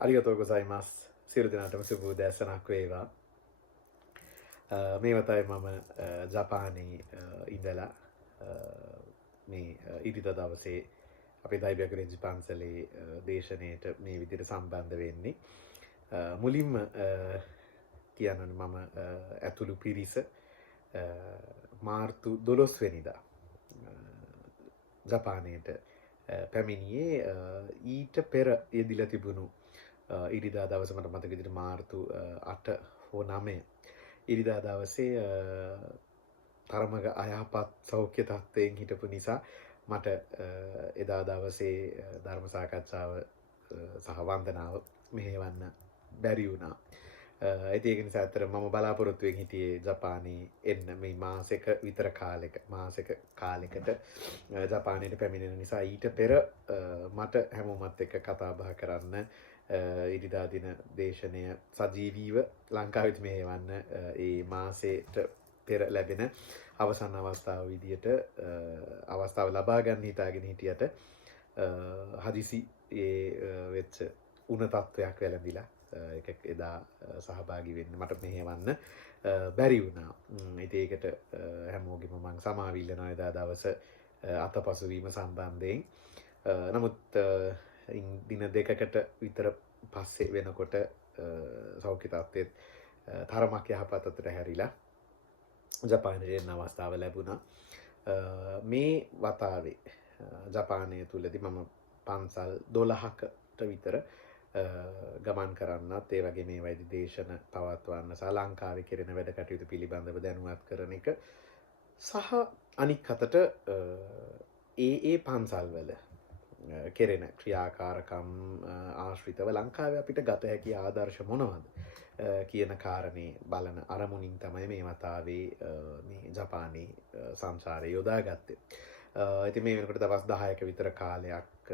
අරිගතෝ ගොසයිමස් සියලු දෙනාටම සුබ උදෑසනක් වේවා. මේ වතාවේ මම ජපානයේ ඉඳලා මේ ඉරිදා දවසේ අපේ දෛවයකරෙන්ජි පන්සලේ දේශනයට මේ විදිහට සම්බන්ධ වෙන්නේ. මුලින්ම කියන්න මම ඇතුළු පිරිස මාර්තු 12 වෙනිදා ජපානයට පැමිණියේ ඊට පෙර යෙදිලා තිබුණු ඉරිදා දවස මට මතක විදිහට මාර්තු 8 හෝ 9 ඉරිදා දවසේ තරමක අයහපත් සෞඛ්‍ය තත්ත්වයෙන් හිටපු නිසා මට එදා දවසේ ධර්ම සාකච්ඡාව සහ වන්දනාව මෙහෙවන්න බැරි වුණා. ඒක නිසා අතර මම බලාපොරොත්තුෙන් හිටියේ ජපානයේ එන්න මේ මාසෙක විතර කාලෙකට ජපානයට පැමිණෙන නිසා ඊට පෙර මට හැමෝමත් එක්ක කතා බහ කරන්න ඉරිදා දින දේශනය සජීවීව ලංකාවෙත් මෙහෙවන්න ඒ මාසෙට පෙර ලැබෙන අවසන් අවස්ථාව විදියට අවස්ථාව ලබා ගන්න හිතාගෙන හිටියට හදිසි වෙච්ච උණ තත්වයක් වැළඳිලා ඒක එදා සහභාගී වෙන්න මට මෙහෙවන්න බැරි වුණා. ඉතින් ඒකට හැමෝගෙම මම සමාව ඉල්ලනවා එදා දවස අතපසුවීම සම්බන්ධයෙන්. නමුත් දින දෙකකට විතර පස්සේ වෙනකොට සෞඛ්‍ය තත්ත්වයේ තරමක් යහපත් අතට හැරිලා ජපානයේ යන අවස්ථාව ලැබුණා. මේ වතාවේ ජපානය තුලදී මම පන්සල් 12කට විතර ගමන් කරන්නත් ඒ වගේ මේ වෛද්‍ය දේශන පවත්වන්න සහ ලංකාවේ කෙරෙන වැඩ කටයුතු පිළිබඳව දැනුවත් කරන එක සහ අනික් අතට ඒ පන්සල්වල කෙරෙන ක්‍රියාකාරකම් ආශ්‍රිතව ලංකාවේ අපිට ගත හැකි ආදර්ශ මොනවද කියන කාරණේ බලන අරමුණින් තමයි මේ වතාවේ මේ ජපානයේ සංචාරය යොදාගත්තේ. ඉතින් මේ වෙනකොට දවස් 10ක විතර කාලයක්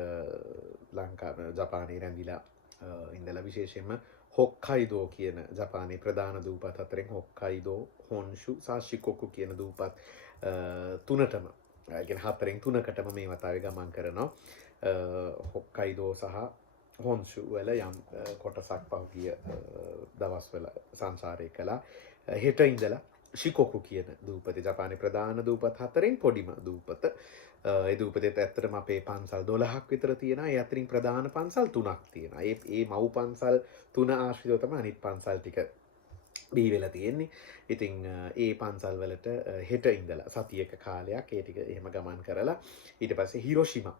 ජපානයේ රැඳිලා ඉඳලා විශේෂයෙන්ම හොක්කයිඩෝ කියන ජපානයේ ප්‍රධාන දූපත් අතරින් හොක්කයිඩෝ, හොන්ෂු සහ ශිකොකු කියන දූපත් තුනටම කියන්නේ හතරෙන් තුනකටම මේ වතාවේ ගමන් කරනවා. හොක්කයිඩෝ සහ හොන්ෂු වල යම් කොටසක් පහුගිය දවස්වල සංචාරය කළා. හෙට ඉඳලා ශිකොකු කියන දූපතේ ජපානයේ ප්‍රධාන දූපත් හතරෙන් පොඩිම දූපත. ඒ දූපතේත් ඇත්තටම අපේ පන්සල් 12ක් විතර තියෙනවා. ඒ අතරින් ප්‍රධාන පන්සල් 3ක් තියෙනවා. ඒ මව් පන්සල් 3 ආශ්‍රිතව තමයි අනිත් පන්සල් ටික බිහි වෙලා තියෙන්නේ. ඉතින් ඒ පන්සල් වලට හෙට ඉඳලා සතියක කාලයක් ඒ ටික එහෙම ගමන් කරලා ඊට පස්සේ හිරෝෂිමා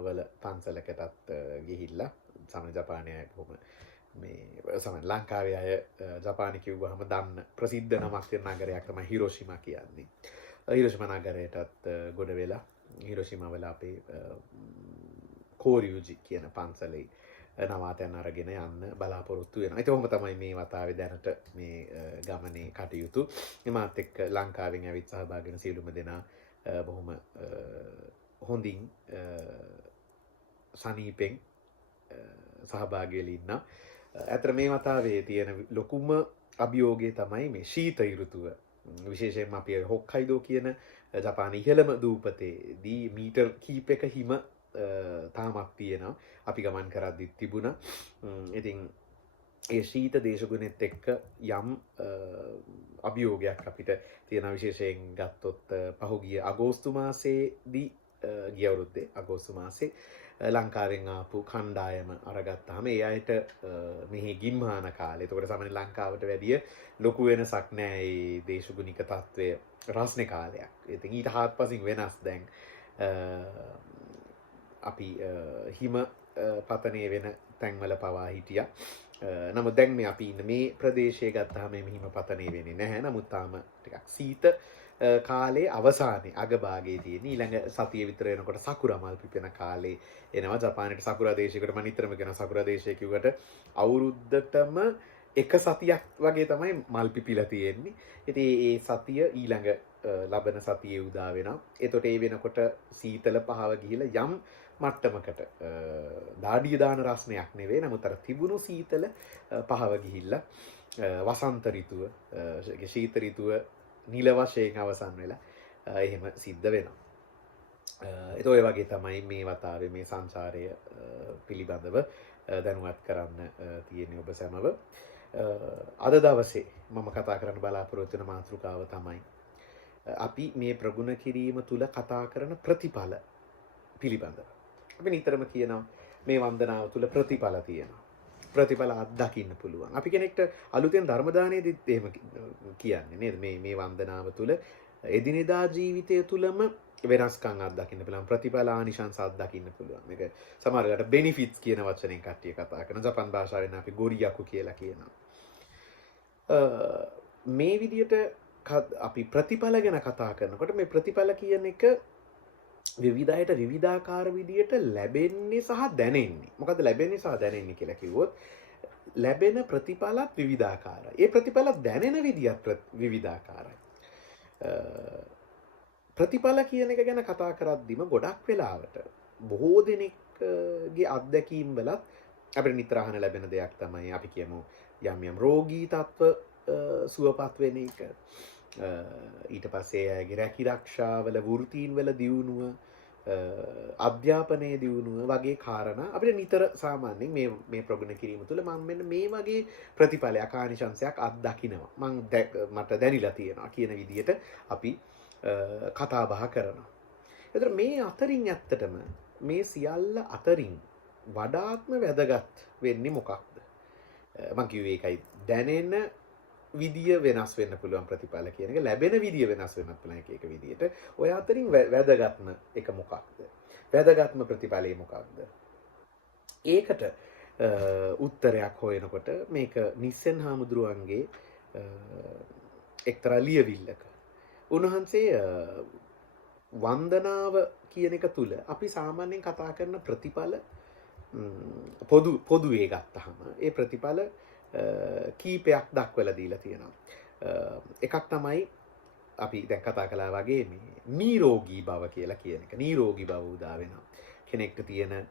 වල පන්සලකටත් ගිහිල්ලා සමහර ජපානයේ බොහොම මේ සමහර ලංකාවේ අය ජපානය කිව්වහම දන්න ප්‍රසිද්ධ නමක් තියෙන නගරයක් තමයි හිරෝෂිමා කියන්නේ. හිරෝෂිමා නගරයටත් ගොඩ වෙලා හිරෝෂිමා වල අපේ කෝරියුජි කියන පන්සලේ නවාතැන් අරගෙන යන්න බලාපොරොත්තු වෙනවා. ඒක ඔහොම තමයි මේ වතාවේ දැනට මේ ගමනේ කටයුතු. මාත් එක්ක ලංකාවෙන් ඇවිත් සහභාගී වෙන සියලුම දෙනා බොහොම හොඳින් සනීපෙන් සහභාගී වෙලා ඉන්නා. අතර මේ වතාවේ තියෙන ලොකුම අභියෝගය තමයි මේ ශීත ඍතුව. විශේෂයෙන්ම අපි හොක්කයිඩෝ කියන ජපානයේ ඉහළම දූපතේදී මීටර් කීපයක හිම තාමත් තියෙනවා. අපි ගමන් කරද්දි තිබුණා. ඉතින් ඒ ශීත දේශගුණෙත් එක්ක යම් අභියෝගයක් අපිට තියෙන විශේෂයෙන් ගත්තොත් පහුගිය අගෝස්තු මාසයේදී ගිය අවුරුද්දේ අගෝස්තු මාසේ ලංකාවෙන් ආපු කණ්ඩායම අරගත්තාම ඒ අයට මෙහි ගින්මාන කාලේ. ඒකට සාමාන්‍ය ලංකාවට වැඩිය ලොකු වෙනසක් නෑ මේ දේශගුණික තත්ත්වය රස්නේ කාලයක්. ඉතින් ඊට හාත්පසින් වෙනස් දැන් අපි හිම පතනේ වෙන තැන්වල පවා හිටියා. නමුත් දැන් මේ අපි ඉන්න මේ ප්‍රදේශය ගත්තාම මේ හිම පතනේ වෙන්නේ නැහැ. නමුත් තාම ටිකක් සීත කාලේ අවසානයේ අගභාගයේ තියෙන ඊළඟ සතිය විතර වෙනකොට සකුරා මල් පිපෙන කාලේ එනවා. ජපානයේ සකුරා දේශයකට මම නිතරම කියන සකුරා දේශය කිව්වට අවුරුද්දටම එක සතියක් වගේ තමයි මල් පිපිලා තියෙන්නේ. ඉතින් ඒ සතිය ඊළඟ ලබන සතියේ උදා වෙනවා. එතකොට ඒ වෙනකොට සීතල පහව ගිහිලා යම් මට්ටමකට දාඩිය දාන රස්නයක් නෙවෙයි. නමුත් අර තිබුණු සීතල පහව ගිහිල්ලා වසන්ත ඍතුව ශීත ඍතුව නිල වශයෙන් අවසන් වෙලා එහෙම සිද්ධ වෙනවා. ඒත් ඔය වගේ තමයි මේ වතාවේ මේ සංසාරය පිළිබඳව දැනුවත් කරන්න තියෙන්නේ ඔබ සැමව. අද දවසේ මම කතා කරන්න බලාපොරොත්තු වෙන මාතෘකාව තමයි අපි මේ ප්‍රගුණ කිරීම තුළ කතා කරන ප්‍රතිඵල පිළිබඳව. අපි නිතරම කියනවා මේ වන්දනාව තුළ ප්‍රතිඵල තියෙනවා. ප්‍රතිඵල අත්දකින්න පුළුවන්. අපි කෙනෙක්ට අලුතෙන් ධර්ම දානයේදීත් එහෙම කියන්නේ නේද? මේ වන්දනාව තුළ එදිනෙදා ජීවිතය තුළම වෙනස්කම් අත්දකින්න පුළුවන්. ප්‍රතිඵල ආනිශංස අත්දකින්න පුළුවන්. මේක සමහරකට බෙනිෆිට්ස් කියන වචනෙන් කට්ටිය කතා කරනවා. ජපාන් භාෂාවෙන් අපි ගොරියකු කියලා කියනවා. මේ විදිහට අපි ප්‍රතිඵල ගැන කතා කරනකොට මේ ප්‍රතිඵල කියන එක විවිධයට විවිධාකාර විදියට ලැබෙන්නේ සහ දැනෙන්නේ. මොකද ලැබෙන්නේ සහ දැනෙන්නේ කියලා කිව්වොත් ලැබෙන ප්‍රතිඵලත් විවිධාකාරයි. ඒ ප්‍රතිඵල දැනෙන විදියත් විවිධාකාරයි. ප්‍රතිඵල කියන එක ගැන කතා කරද්දිම ගොඩක් වෙලාවට බොහෝ දෙනෙක්ගේ අත්දැකීම් වලත් අපිට නිතර අහන ලැබෙන දෙයක් තමයි අපි කියමු යම් රෝගී තත්ත්ව සුවපත් වෙන එක. ඊට පස්සේ අයගේ රැකිරක්ෂාවල වෘත්තීන් වල දියුණුව අධ්‍යාපනයේ දියුණුව වගේ කාරණා අපිට නිතර සාමාන්‍යයෙන් මේ ප්‍රගුණ කිරීම තුළ මම මෙන්න මේ වගේ ප්‍රතිඵලයක් ආනිශංසයක් අත්දකින්නවා මට දැනිලා තියෙනවා කියන විදිහට අපි කතා බහ කරනවා. ඒතර මේ අතරින් ඇත්තටම මේ සියල්ල අතරින් වඩාත්ම වැදගත් වෙන්නේ මොකක්ද? මම කිව්වේ ඒකයි දැනෙන විදිය වෙනස් වෙන්න පුළුවන් ප්‍රතිඵල කියන එක ලැබෙන විදිය වෙනස් වෙන්නත් පුළුවන් එක විදියට. ඔය අතරින් වැදගත්ම එක මොකක්ද? වැදගත්ම ප්‍රතිඵලය මොකක්ද? ඒකට උත්තරයක් හොයනකොට මේක නිස්සෙන් හාමුදුරුවන්ගේ එක්තරා ලියවිල්ලක. උන්වහන්සේ වන්දනාව කියන එක තුල අපි සාමාන්‍යයෙන් කතා කරන ප්‍රතිඵල පොදුවේ ගත්තහම ඒ ප්‍රතිඵල කීපයක් දක්වලා දීලා තියෙනවා. එකක් තමයි අපි දැන් කතා කළා වගේ මේ නිරෝගී බව කියලා කියන එක. නිරෝගී බව උදා වෙනවා. කෙනෙක්ට තියෙන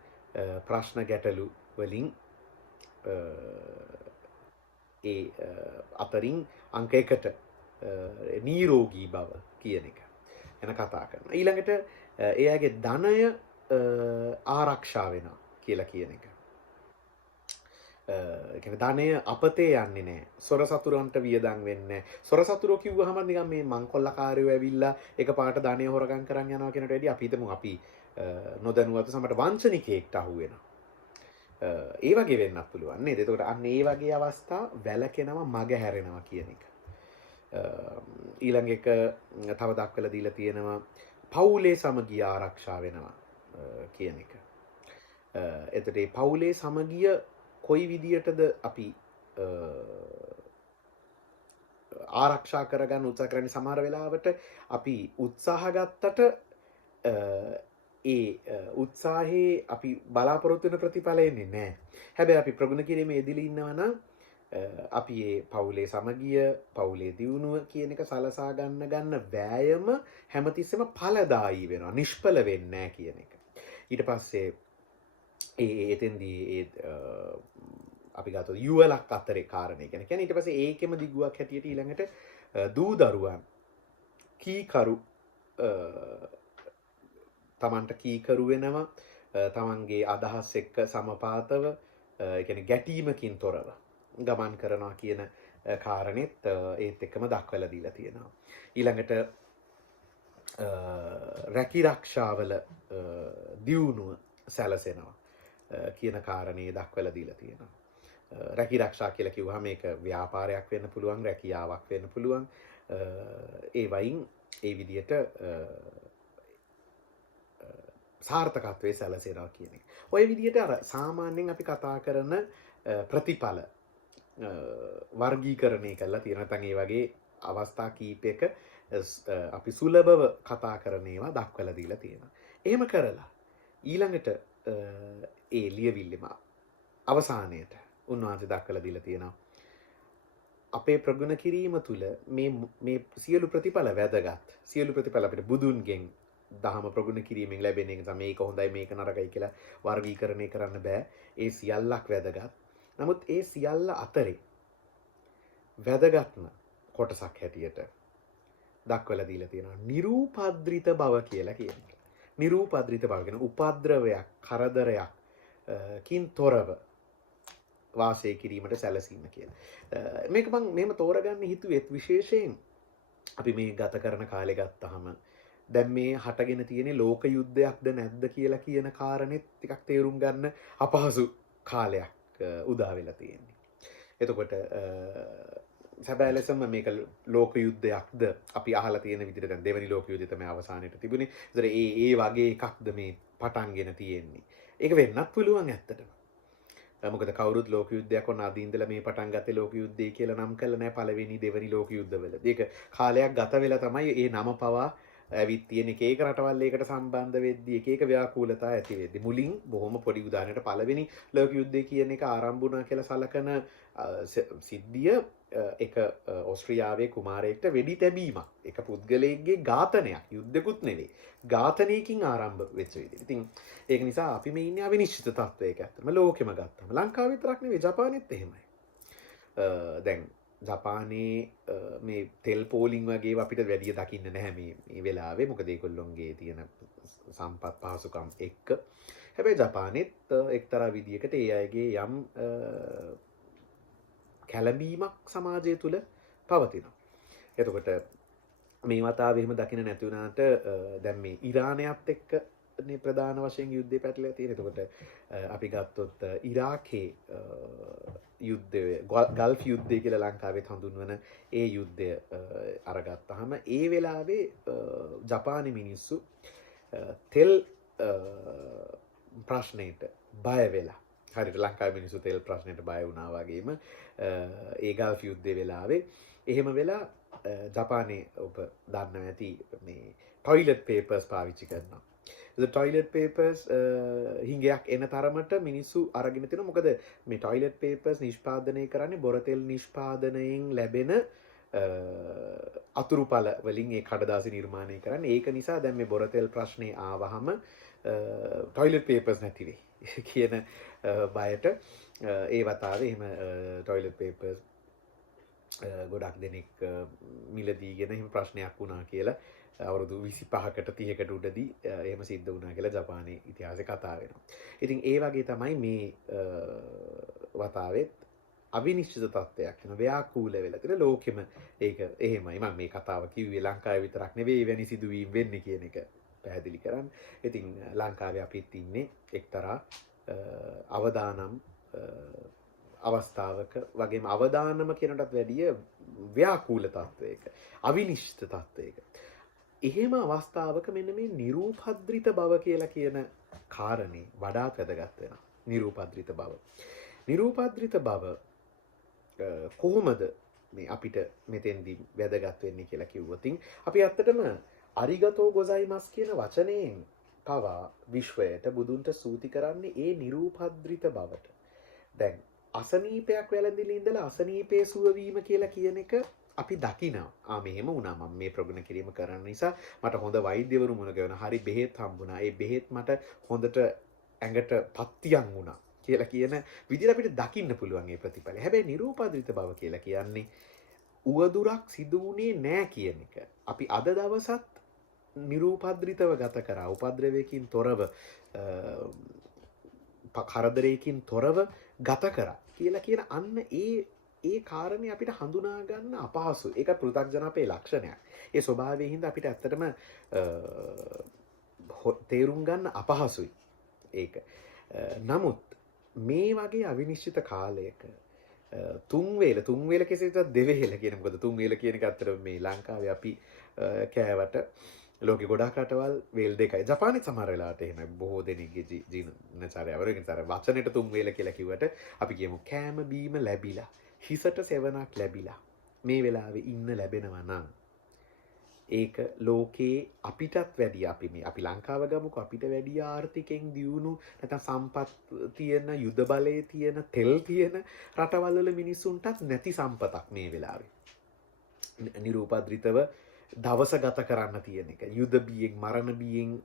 ප්‍රශ්න ගැටලු වලින් ඒ අතරින් අංක 1ට නිරෝගී බව කියන එක ගැන කතා කරනවා. ඊළඟට එයාගේ ධනය ආරක්ෂා වෙනවා කියලා කියන එක. ධනය අපතේ යන්නේ නැහැ. සොර සතුරන්ට වියදම් වෙන්නේ නැහැ. සොර සතුරෝ කිව්වහම නිකන් මේ මංකොල්ලකාරයෝ ඇවිල්ලා එකපාරට ධනය හොරගම් කරන් යනවා කියනට වැඩිය අපි හිතමු අපි නොදැනුවත්ව සමහරට වංචනිකයෙක්ට අහු වෙනවා. ඒ වගේ වෙන්නත් පුළුවන් නේද? එතකොට අන්න ඒ වගේ අවස්ථා වැළකෙනවා මග හැරෙනවා කියන එක. ඊළඟ එක තව දක්වලා දීලා තියෙනවා පවුලේ සමගිය ආරක්ෂා වෙනවා කියන එක. එතකොට මේ පවුලේ සමගිය කොයි විදියටද අපි ආරක්ෂා කරගන්න උත්සාහ කරන්නේ? සමහර වෙලාවට අපි උත්සාහ ගත්තට ඒ උත්සාහයේ අපි බලාපොරොත්තු වෙන ප්‍රතිඵල එන්නේ නැහැ. හැබැයි අපි ප්‍රගුණ කිරීමේ යෙදিলা ඉන්නවා නම් අපි මේ පවුලේ සමගිය, පවුලේ දියුණුව කියන එක සලසා ගන්න වෑයම හැමතිස්සෙම ඵලදායී වෙනවා. නිෂ්ඵල වෙන්නේ නැහැ කියන එක. ඊට පස්සේ එතෙන්දී අපි ගත්තොත් යුවලක් අතරේ කාරණේ කියන්නේ ඊට පස්සේ ඒකෙම දිගුවක් හැටියට ඊළඟට දූ දරුවන් කීකරු තමන්ට කීකරු වෙනවා තමන්ගේ අදහස් එක්ක සමපාතව ඒ කියන්නේ ගැටීමකින් තොරව ගමන් කරනවා කියන කාරණෙත් ඒත් එක්කම දක්වලා දීලා තියෙනවා. ඊළඟට රැකිරක්ෂාවල දියුණුව සැලසෙනවා කියන කාරණේ දක්වලා දීලා තියෙනවා. රැකිරක්ෂා කියලා කිව්වහම මේක ව්‍යාපාරයක් වෙන්න පුළුවන්, රැකියාවක් වෙන්න පුළුවන්. ඒ වයින් ඒ විදිහට සාර්ථකත්වයේ සැලසෙනවා කියන එක. ওই විදිහට අර සාමාන්‍යයෙන් අපි කතා කරන ප්‍රතිඵල වර්ගීකරණය කරලා තියෙන නැත්නම් ඒ වගේ අවස්ථා කීපයක අපි සුලභව කතා කරන ඒවා දක්වලා දීලා තියෙනවා. එහෙම කරලා ඊළඟට ඒ ලියවිල්ලෙම අවසානයේට උන්වහන්සේ දක්වලා දීලා තියෙනවා අපේ ප්‍රගුණ කිරීම තුළ මේ සියලු ප්‍රතිඵල වැදගත්. සියලු ප්‍රතිඵල අපිට බුදුන්ගෙන් දහම ප්‍රගුණ කිරීමෙන් ලැබෙන එක තමයි මේක හොඳයි මේක නරකයි කියලා වර්ගීකරණය කරන්න බෑ. ඒ සියල්ලක් වැදගත්. නමුත් ඒ සියල්ල අතරේ වැදගත්ම කොටසක් හැටියට දක්වලා දීලා තියෙනවා නිරූපද්‍රිත බව කියලා කියන එක. නිරූපද්‍රිත බව කියන උපද්‍රවයක්, කරදරයක් කින් තොරව වාසය කිරීමට සැලසීම කියලා. මේක මම මෙහෙම තෝරගන්න හිතුවෙත් විශේෂයෙන් අපි මේ ගත කරන කාලේ ගත්තාම දැන් මේ හටගෙන තියෙන ලෝක යුද්ධයක්ද නැද්ද කියලා කියන කාරණෙත් ටිකක් තේරුම් ගන්න අපහසු කාලයක් උදා වෙලා තියෙන්නේ. එතකොට සැබෑ ලෙසම මේක ලෝක යුද්ධයක්ද අපි අහලා තියෙන විදිහට දැන් දෙවෙනි ලෝක යුද්ධය තමයි අවසානයේට තිබුණේ. ඒතර ඒ වගේ එකක්ද මේ පටන්ගෙන තියෙන්නේ. ඒක වෙන්නත් පුළුවන් ඇත්තටම. මොකද කවුරුත් ලෝක යුද්ධයක් ඔන්න අද ඉඳලා මේ පටන් ගත්තේ ලෝක යුද්ධය කියලා නම් කළා නෑ පළවෙනි දෙවෙනි ලෝක යුද්ධවල. ඒක කාලයක් ගත වෙලා තමයි ඒ නම පවා ඇවිත් තියෙන එක එක රටවල් ඒකට සම්බන්ධ වෙද්දී එක එක ව්‍යාකූලතා ඇති වෙද්දී මුලින් බොහොම පොඩි උදාහරණයකට පළවෙනි ලෝක යුද්ධය කියන එක ආරම්භ වුණා කියලා සලකන සිද්ධිය එක ඕස්ට්‍රියාවේ කුමාරයෙක්ට වෙඩි තැබීමක්. එක පුද්ගලයෙක්ගේ ඝාතනයක්. යුද්ධෙකුත් නෙවෙයි. ඝාතනයකින් ආරම්භ වෙච්ච විදිහට. ඉතින් ඒක නිසා අපි මේ ඉන්නේ අවිනිශ්චිත තත්වයක ඇත්තම ලෝකෙම ගත්තම. ලංකාව විතරක් නෙවෙයි ජපානෙත් එහෙමයි. දැන් ජපානයේ මේ තෙල් පෝලිං වගේ අපිට වැඩිය දකින්න නැහැ මේ වෙලාවේ. මොකද ඒගොල්ලොන්ගේ තියෙන සම්පත් පහසුකම් එක්ක. හැබැයි ජපානෙත් එක්තරා විදියකට ඒ අයගේ යම් කැළඹීමක් සමාජය තුළ පවතිනවා. එතකොට මේ වතාවේ එහෙම දකින්න නැති වුණාට දැන් මේ ඉරානයත් එක්ක නේ ප්‍රධාන වශයෙන් යුද්ධය පැටලලා තියෙන්නේ. එතකොට අපි ගත්තොත් ඉරාකේ යුද්ධය ගල්ෆ් යුද්ධය කියලා ලංකාවෙත් හඳුන්වන ඒ යුද්ධය අරගත්තාම ඒ වෙලාවේ ජපානි මිනිස්සු තෙල් ප්‍රශ්නයට බය වෙලා හරියට ලංකාවේ මිනිස්සු තෙල් ප්‍රශ්නයට බය වුණා වගේම ඒ ගල්ෆ් යුද්ධේ වෙලාවේ එහෙම වෙලා ජපානයේ ඔබ දන්නවා ඇති මේ ටොයිලට් පේපර්ස් පාවිච්චි කරනවා. ඒ ටොයිලට් පේපර්ස් හිඟයක් එන තරමට මිනිස්සු අරගෙන තිනවා. මොකද මේ ටොයිලට් පේපර්ස් නිෂ්පාදනය කරන්නේ බොරතෙල් නිෂ්පාදනයෙන් ලැබෙන අතුරුඵල වලින් ඒ කඩදාසි නිර්මාණය කරන්නේ. ඒක නිසා දැන් මේ බොරතෙල් ප්‍රශ්නේ ආවහම ටොයිලට් පේපර්ස් නැති වෙයි කියන බයට ඒ වතාවේ එහෙම ටොයිලට් පේපර්ස් ගොඩක් දෙනෙක් මිලදීගෙන එහෙම ප්‍රශ්නයක් වුණා කියලා අවුරුදු 25කට 30කට උඩදී එහෙම සිද්ධ වුණා කියලා ජපානයේ ඉතිහාසෙ කතා වෙනවා. ඉතින් ඒ වගේ තමයි මේ වතාවෙත් අවිනිශ්චිත තත්ත්වයක් වෙන ව්‍යාකූල වෙලා තියෙන ලෝකෙම ඒක එහෙමයි. මම මේ කතාව කිව්වේ ලංකාවේ විතරක් නෙවෙයි වෙනි සිදුවීම් වෙන්නේ කියන එක පැහැදිලි කරන්න. ඉතින් ලංකාවේ අපිත් ඉන්නේ එක්තරා අවදානම් අවස්ථාවක වගේම අවදානම කියනටත් වැඩිය ව්‍යාකූල තත්ත්වයක අවිනිශ්චිත තත්ත්වයක. එහෙම අවස්ථාවක මෙන්න මේ නිරූපද්‍රිත බව කියලා කියන කාරණේ වඩාත් වැදගත් වෙනවා. නිරූපද්‍රිත බව. නිරූපද්‍රිත බව කොහොමද මේ අපිට මෙතෙන්දී වැදගත් වෙන්නේ කියලා කිව්වොත් අපි ඇත්තටම අරිගතෝ ගොසයිමස් කියන වචනයෙන් පවා විශ්වයට බුදුන්ට ස්තුති කරන්නේ ඒ නිරූපද්‍රිත බවට. දැන් අසනීපයක් වැළඳිලා ඉඳලා අසනීපේ සුව වීම කියලා කියන එක අපි දකිනවා. මෙහෙම වුණා මම මේ ප්‍රගුණ කිරීම කරන නිසා මට හොඳ වෛද්‍යවරු මුණ ගැහුණා. හරි බෙහෙත් හම්බුණා. ඒ බෙහෙත් මට හොඳට ඇඟට පත්තියම් වුණා කියලා කියන විදිහට අපිට දකින්න පුළුවන් මේ ප්‍රතිඵලය. හැබැයි නිරූපද්‍රිත බව කියලා කියන්නේ උවදුරක් සිදු වුණේ නැහැ කියන එක. අපි අද දවසත් නිරූපද්‍රිතව ගත කරා. උපද්‍රවයකින් තොරව කරදරයකින් තොරව ගත කරා කියලා කියන අන්න ඒ කාරණේ අපිට හඳුනා ගන්න අපහසුයි. ඒක පෘථග්ජන අපේ ලක්ෂණයක්. ඒ ස්වභාවයෙන් හින්දා අපිට ඇත්තටම තේරුම් ගන්න අපහසුයි. ඒක. නමුත් මේ වගේ අවිනිශ්චිත කාලයක තුන් වේල කෙසේවත් දෙවේල කියන මොකද තුන් වේල කියන එක අතර මේ ලංකාවේ අපි කෑවට ලෝකෙ ගොඩක් රටවල් වේල් දෙකයි. ජපානෙත් සමහර වෙලාවට එහෙමයි. බොහෝ දෙනෙක්ගේ ජීවනචර්යාව වලින් තර වචනෙට තුන් වේල කියලා කිව්වට අපි කියමු කෑම බීම ලැබිලා හිසට සෙවණක් ලැබිලා මේ වෙලාවේ ඉන්න ලැබෙනවා නම් ඒක ලෝකේ අපිටත් වැඩිය අපි ලංකාව ගමුකෝ අපිට වැඩිය ආර්ථිකෙන් දියුණු නැත්නම් සම්පත් තියෙන යුද බලයේ තියෙන තෙල් තියෙන රටවල් වල මිනිස්සුන්ටත් නැති සම්පතක් මේ වෙලාවේ. නිරූපද්‍රිතව දවස ගත කරන්න තියෙන එක. යුද බියෙන් මරණ බියෙන්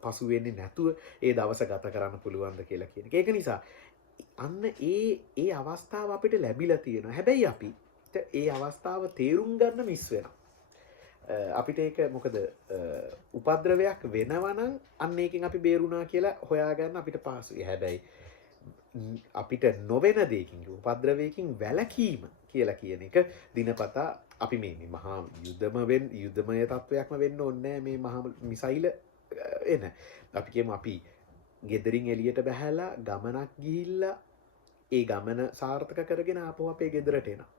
පසු වෙන්නේ නැතුව ඒ දවස ගත කරන්න පුළුවන්ද කියලා කියන එක. ඒක නිසා අන්න ඒ අවස්ථාව අපිට ලැබිලා තියෙනවා. හැබැයි අපිට ඒ අවස්ථාව තේරුම් ගන්න මිස් වෙනවා. අපිට ඒක මොකද උපද්‍රවයක් වෙනවා නම් අන්න ඒකෙන් අපි බේරුණා කියලා හොයාගන්න අපිට පහසුයි. හැබැයි අපිට නොවන දෙයකින් උපද්‍රවයකින් වැළකීම කියලා කියන එක දිනපතා අපි මේ මහා යුද්ධමය තත්වයක්ම වෙන්න ඕනේ මේ මහා මිසයිල එන. අපි කියමු අපි ගෙදරින් එළියට බහැලා ගමනක් ගිහිල්ලා ඒ ගමන සාර්ථක කරගෙන ආපහු අපේ ගෙදරට එනවා.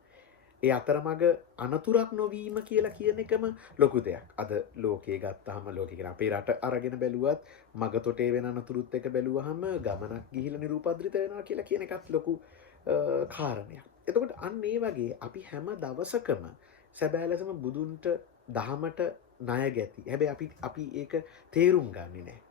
ඒ අතරමඟ අනතුරක් නොවීම කියලා කියන එකම ලොකු දෙයක්. අද ලෝකේ ගත්තාම ලෝකේ කියන අපේ රට අරගෙන බැලුවත් මග තොටේ වෙන අනතුරුත් එක බැලුවහම ගමනක් ගිහිල්ලා නිරූපද්‍රිත වෙනවා කියලා කියන එකත් ලොකු කාරණයක්. එතකොට අන්න ඒ වගේ අපි හැම දවසකම සැබෑ ලෙසම බුදුන්ට දහමට ණය ගැති. හැබැයි අපි ඒක තේරුම් ගන්නේ නැහැ.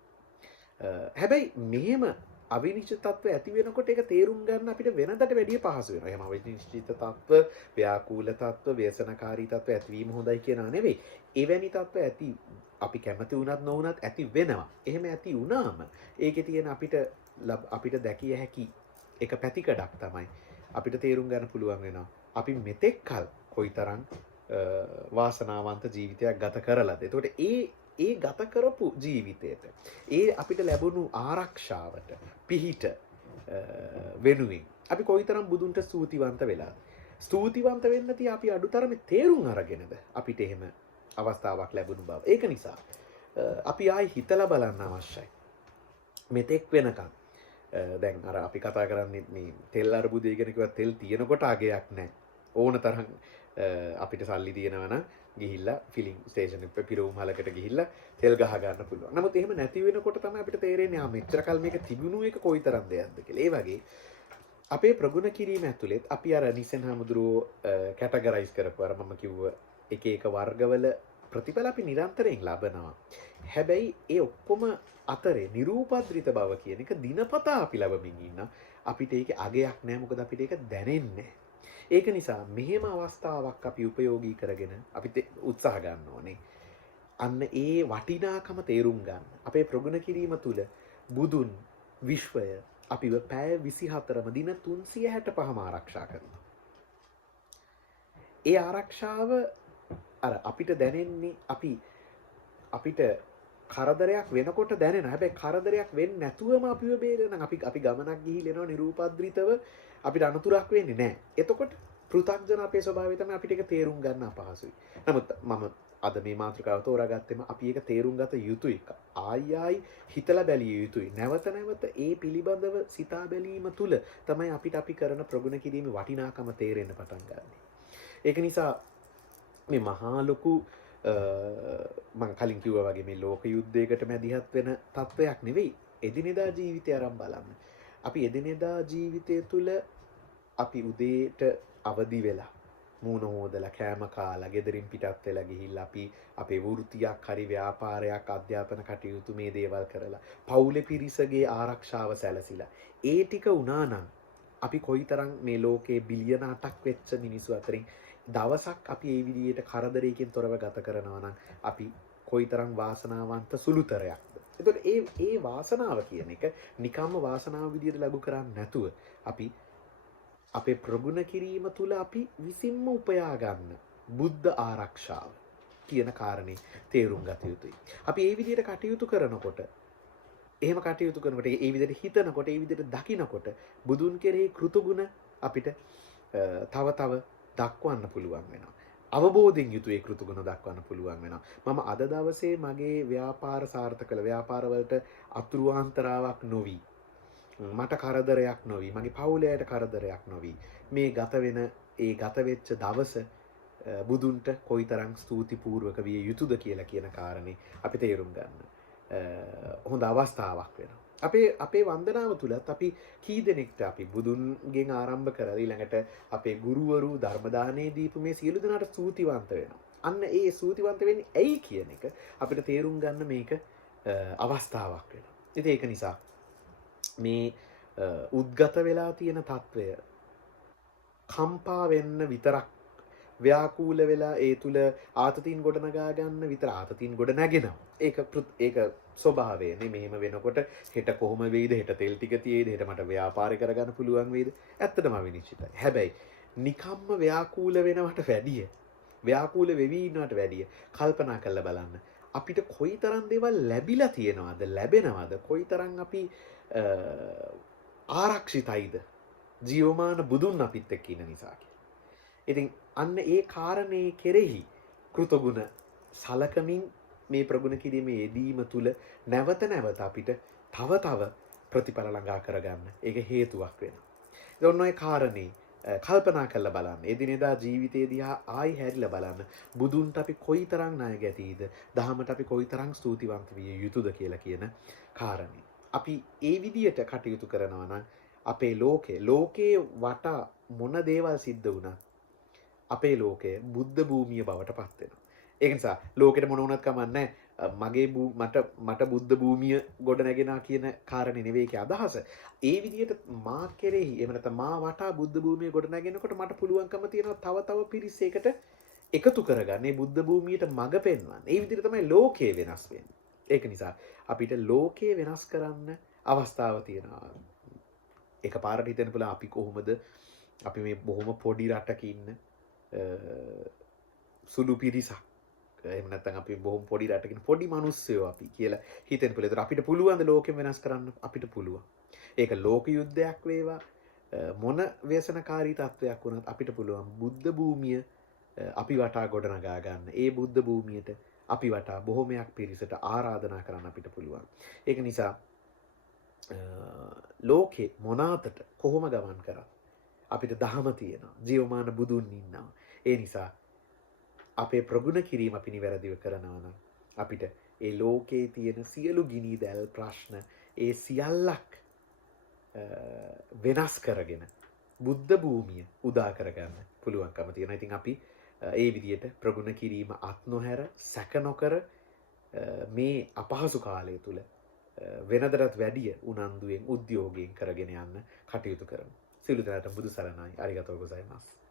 හැබැයි මෙහෙම අවිනිශ්චිත තත්ත්ව ඇති වෙනකොට ඒක තේරුම් ගන්න අපිට වෙනදට වැඩිය පහසු වෙනවා. එහෙනම් අවිනිශ්චිත තත්ත්ව, ව්‍යාකූල තත්ත්ව, ව්‍යසනකාරී තත්ත්ව ඇතිවීම හොඳයි කියනවා නෙවෙයි. එවැනි තත්ත්ව ඇති අපි කැමති වුණත් නොවුණත් ඇති වෙනවා. එහෙම ඇති වුණාම ඒකේ තියෙන අපිට දැකිය හැකි එක පැතිකඩක් තමයි අපිට තේරුම් ගන්න පුළුවන් වෙනවා. අපි මෙතෙක් කල කොයිතරම් වාසනාවන්ත ජීවිතයක් ගත කරලාද. එතකොට ඒ ගත කරපු ජීවිතයට ඒ අපිට ලැබුණු ආරක්ෂාවට පිහිට වෙනුවෙන් අපි කොයිතරම් බුදුන්ට ස්තුතිවන්ත වෙලාද. ස්තුතිවන්ත වෙන්න තිය අපි අඩුතරමේ තේරුම් අරගෙනද අපිට එහෙම අවස්ථාවක් ලැබුණු බව. ඒක නිසා අපි ආයි හිතලා බලන්න අවශ්‍යයි. මෙතෙක් වෙනකන් දැන් අර අපි කතා කරන්නේ මේ තෙල් අරබුදය ගැන කිව්වා තෙල් තියෙනකොට අගයක් නැහැ. ඕන තරම් අපිට සල්ලි තියෙනවා නම් ගිහිල්ලා ෆිලිං ස්ටේෂන් එකට පිරවුම් හලකට ගිහිල්ලා තෙල් ගහ ගන්න පුළුවන්. නමුත් එහෙම නැති වෙනකොට තමයි අපිට තේරෙන්නේ මෙච්චර කල් මේක තිබුණු එක කොයිතරම් දෙයක්ද කියලා. ඒ වගේ අපේ ප්‍රගුණ කිරීම ඇතුළෙත් අපි අර නිසෙන් හමුදුරෝ කැටගරයිස් කරපු අර මම කිව්ව එක එක වර්ගවල ප්‍රතිඵල අපි නිරන්තරයෙන් ලබනවා. හැබැයි ඒ ඔක්කොම අතරේ නිරූපද්‍රිත බව කියන එක දිනපතා අපි ලබමින් ඉන්න අපිට ඒකේ අගයක් නැහැ. මොකද අපිට ඒක දැනෙන්නේ නැහැ. ඒක නිසා මෙහෙම අවස්ථාවක් අපි උපයෝගී කරගෙන අපි උත්සාහ ගන්න ඕනේ. අන්න ඒ වටිනාකම තේරුම් ගන්න. අපේ ප්‍රගුණ කිරීම තුළ බුදුන් විශ්වය අපිව පැය 24ම දින 365ම ආරක්ෂා කරනවා. ඒ ආරක්ෂාව අර අපිට දැනෙන්නේ අපිට කරදරයක් වෙනකොට දැනෙනවා. හැබැයි කරදරයක් වෙන්නේ නැතුවම අපිව බේරෙනවා. අපි ගමනක් ගිහිල්ලා එනවා නිරූපද්‍රිතව අපිට අනතුරක් වෙන්නේ නැහැ. එතකොට පෘථග්ජන අපේ ස්වභාවය තමයි අපිට ඒක තේරුම් ගන්න අපහසුයි. නමුත් මම අද මේ මාතෘකාව තෝරාගත්තෙම අපි ඒක තේරුම් ගත යුතුයි. ආයි හිතලා බැලිය යුතුයි. නැවත නැවත ඒ පිළිබඳව සිතා බැලීම තුළ තමයි අපිට අපි කරන ප්‍රගුණ කිරීමේ වටිනාකම තේරෙන්න පටන් ගන්න. ඒක නිසා මේ මහා ලොකු මම කලින් කිව්වා වගේ මේ ලෝක යුද්ධයකට මැදිහත් වෙන තත්වයක් නෙවෙයි. එදිනෙදා ජීවිතය අරන් බලන්න. අපි එදිනෙදා ජීවිතය තුළ අපි උදේට අවදි වෙලා මූණ හොදලා කෑම කාලා ගෙදරින් පිටත් වෙලා ගිහිල්ලා අපි අපේ වෘත්තියක් හරි ව්‍යාපාරයක් අධ්‍යාපන කටයුතු මේ දේවල් කරලා පවුලේ පිරිසගේ ආරක්ෂාව සැලසිලා ඒ ටික වුණා නම් අපි කොයිතරම් මේ ලෝකේ බිලියන 8ක් වෙච්ච මිනිස්සු අතරින් දවසක් අපි මේ විදිහට කරදරයකින් තොරව ගත කරනවා නම් අපි කොයිතරම් වාසනාවන්ත සුළුතරයක්ද. එතකොට ඒ වාසනාව කියන එක නිකම්ම වාසනාව විදිහට ලැබු කරන්නේ නැතුව අපි අපේ ප්‍රගුණ කිරීම තුළ අපි විසින්ම උපයා ගන්න බුද්ධ ආරක්ෂාව කියන කාරණේ තේරුම් ගත යුතුයි. අපි මේ විදිහට කටයුතු කරනකොට ඒ විදිහට හිතනකොට ඒ විදිහට දකිනකොට බුදුන් කෙරෙහි කෘතගුණ අපිට තව දක්වන්න පුළුවන් වෙනවා. අවබෝධයෙන් යුතු ඒ කෘතගුණ දක්වන්න පුළුවන් වෙනවා. මම අද දවසේ මගේ ව්‍යාපාර සාර්ථක කළ ව්‍යාපාරවලට අතුරු අන්තරාවක් නොවි. මට කරදරයක් නොවි. මගේ පවුලයට කරදරයක් නොවි. මේ ගත වෙච්ච දවස බුදුන්ට කොයිතරම් ස්තුතිපූර්වක විය යුතුද කියලා කියන කාරණේ අපි තේරුම් ගන්න. හොඳ අවස්ථාවක් වෙනවා. අපේ වන්දනාව තුලත් අපි කී දෙනෙක්ට අපි බුදුන්ගෙන් ආරම්භ කරලා ඊළඟට අපේ ගුරුවරු ධර්ම දානේ දීපු මේ සියලු දෙනාට ස්තුතිවන්ත වෙනවා. අන්න ඒ ස්තුතිවන්ත වෙන්නේ ඇයි කියන එක අපිට තේරුම් ගන්න මේක අවස්ථාවක් වෙනවා. ඉතින් ඒක නිසා මේ උද්ගත වෙලා තියෙන తত্ত্বය කම්පා වෙන්න විතරක් ව්‍යාකූල වෙලා ඒ තුල ආතතින් ගොඩ නගා ගන්න විතර ආතතින් ගොඩ නැගෙනවා. ඒක ස්වභාවයනේ. මෙහෙම වෙනකොට හෙට කොහොම වෙයිද? හෙට තෙල් ටික තියේද? හෙට මට ව්‍යාපාරය කරගන්න පුළුවන් වෙයිද? ඇත්තටම අවිනිශ්චිතයි. හැබැයි නිකම්ම ව්‍යාකූල වෙනවට වැඩිය ව්‍යාකූල වෙවි ඉන්නවට වැඩිය කල්පනා කරලා බලන්න. අපිට කොයිතරම් දේවල් ලැබිලා තියෙනවද ලැබෙනවද කොයිතරම් අපි ආරක්ෂිතයිද ජීවමාන බුදුන් අපිත් එක්ක ඉන්න නිසා කියලා. ඉතින් අන්න ඒ කාරණේ කෙරෙහි කෘතගුණ සලකමින් මේ ප්‍රගුණ කිරීමේ යෙදීම තුළ නැවත නැවත අපිට තව ප්‍රතිඵල ළඟා කරගන්න ඒක හේතුවක් වෙනවා. ඒ ඔන්න ඔය කාරණේ කල්පනා කරලා බලන්න. එදිනෙදා ජීවිතේ දිහා ආයි හැරිලා බලන්න. බුදුන්ට අපි කොයිතරම් ණය ගැතීද? දහමට අපි කොයිතරම් ස්තුතිවන්ත විය යුතුද කියලා කියන කාරණේ. අපි ඒ විදියට කටයුතු කරනවා නම් අපේ ලෝකේ වටා මොන දේවල් සිද්ධ වුණත් අපේ ලෝකය බුද්ධ භූමිය බවට පත් වෙනවා. ඒක නිසා ලෝකෙට මොන වුණත් කමන්නේ මට බුද්ධ භූමිය ගොඩ නැගෙනා කියන කාරණේ නෙවෙයි ඒකේ අදහස. ඒ විදිහට මා කෙරෙහි එහෙම නැත්නම් මා වටා බුද්ධ භූමිය ගොඩ නැගෙනකොට මට පුළුවන්කම තියෙනවා තව පිරිස් ඒකට එකතු කරගන්න. මේ බුද්ධ භූමියට මඟ පෙන්වන්න. ඒ විදිහට තමයි ලෝකය වෙනස් වෙන්නේ. ඒක නිසා අපිට ලෝකය වෙනස් කරන්න අවස්ථාව තියෙනවා. එකපාරට හිතෙන්න පුළුවන් අපි කොහොමද අපි මේ බොහොම පොඩි රටක ඉන්න සුළු පිරිසක් එහෙම නැත්නම් අපි බොහොම පොඩි රටකින් පොඩි මිනිස්සුયો අපි කියලා හිතෙන්න පුළුවන්. ඒතර අපිට පුළුවන් ද ලෝකෙම වෙනස් කරන්න? අපිට පුළුවන්. ඒක ලෝක යුද්ධයක් වේවා මොන ව්‍යසනකාරී තත්වයක් වුණත් අපිට පුළුවන් බුද්ධ භූමිය අපි වටා ගොඩනගා ගන්න. ඒ බුද්ධ භූමියට අපි වටා බොහොමයක් පිරිසට ආරාධනා කරන්න අපිට පුළුවන්. ඒක නිසා ලෝකේ මොනාතට කොහොම ගමන් කරත් අපිට දහම තියෙනවා. ජීවමාන බුදුන් ඉන්නවා. ඒ නිසා අපේ ප්‍රගුණ කිරීම අපි නිවැරදිව කරනවා නම් අපිට ඒ ලෝකේ තියෙන සියලු ගිනි දැල් ප්‍රශ්න ඒ සියල්ලක් වෙනස් කරගෙන බුද්ධ භූමිය උදා කරගන්න පුළුවන්කම තියෙනවා. ඉතින් අපි ඒ විදිහට ප්‍රගුණ කිරීම අත් නොහැර සැක නොකර මේ අපහසු කාලය තුල වෙනදටත් වැඩිය උනන්දුවෙන් උද්‍යෝගයෙන් කරගෙන යන්න කටයුතු කරමු. සියලු දෙනාට බුදු සරණයි. අරිගතෝ ගොසයිමාස්.